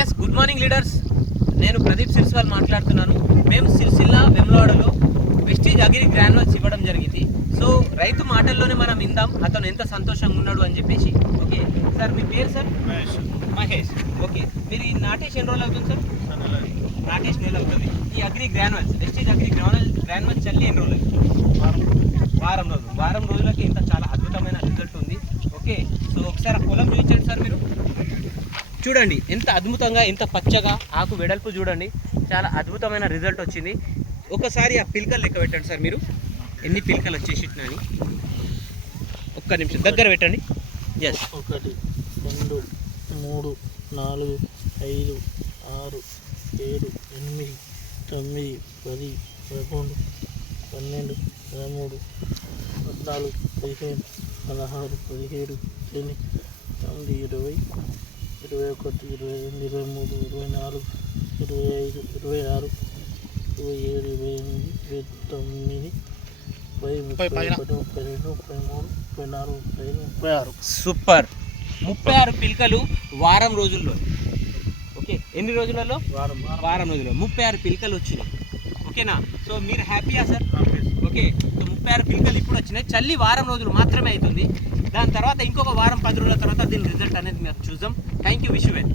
Yes, good morning leaders. నేను ప్రదీప్ సిర్స్వాల్ మాట్లాడుతున్నాను. మేము సిరిసిల్ల వెమ్లవాడలో వెస్టీజ్ అగ్రి గ్రాన్యుల్స్ ఇవ్వడం జరిగింది. సో రైతు మాటల్లోనే మనం ఇందాం అతను ఎంత సంతోషంగా ఉన్నాడు అని చెప్పేసి. ఓకే సార్, మీ పేరు సార్? మహేష్. ఓకే, మీరు ఈ నాటేసి ఎన్ని రోజులు అవుతుంది సార్? నాటేసి నెల అవుతుంది. ఈ agri granules Vestige agri granules చల్లి ఎన్ని రోజులు? వారం రోజులకి ఇంత చాలా అద్భుతమైన రిజల్ట్ ఉంది. ఓకే, సో ఒకసారి ఆ పొలం చూపించండి సార్. మీరు చూడండి ఎంత అద్భుతంగా, ఎంత పచ్చగా, ఆకు వెడల్పు చూడండి, చాలా అద్భుతమైన రిజల్ట్ వచ్చింది. ఒకసారి ఆ పిలకలు లెక్క పెట్టండి సార్. మీరు ఎన్ని పిలకలు వచ్చేసినాని ఒక్క నిమిషం దగ్గర పెట్టండి. Yes, 1 2 3 4 5 6 7 8 9 10 11 12 13 14 15 16 17 18 19 20 21 22 23 24 25 26 27 28 29 30 32 33 34 35 super. 36 పిలకలు వారం రోజుల్లో. ఓకే, ఎన్ని రోజులలో? వారం రోజుల్లో 36 పిలకలు వచ్చినాయి. ఓకేనా? సో మీరు హ్యాపీయా సార్? ఓకే, సో 36 పిలకలు ఇప్పుడు వచ్చినాయి. చల్లి వారం రోజులు మాత్రమే అవుతుంది. దాని తర్వాత ఇంకొక వారం 10 రోజుల తర్వాత దీని రిజల్ట్ అనేది మేము చూద్దాం. Thank you, wish you well.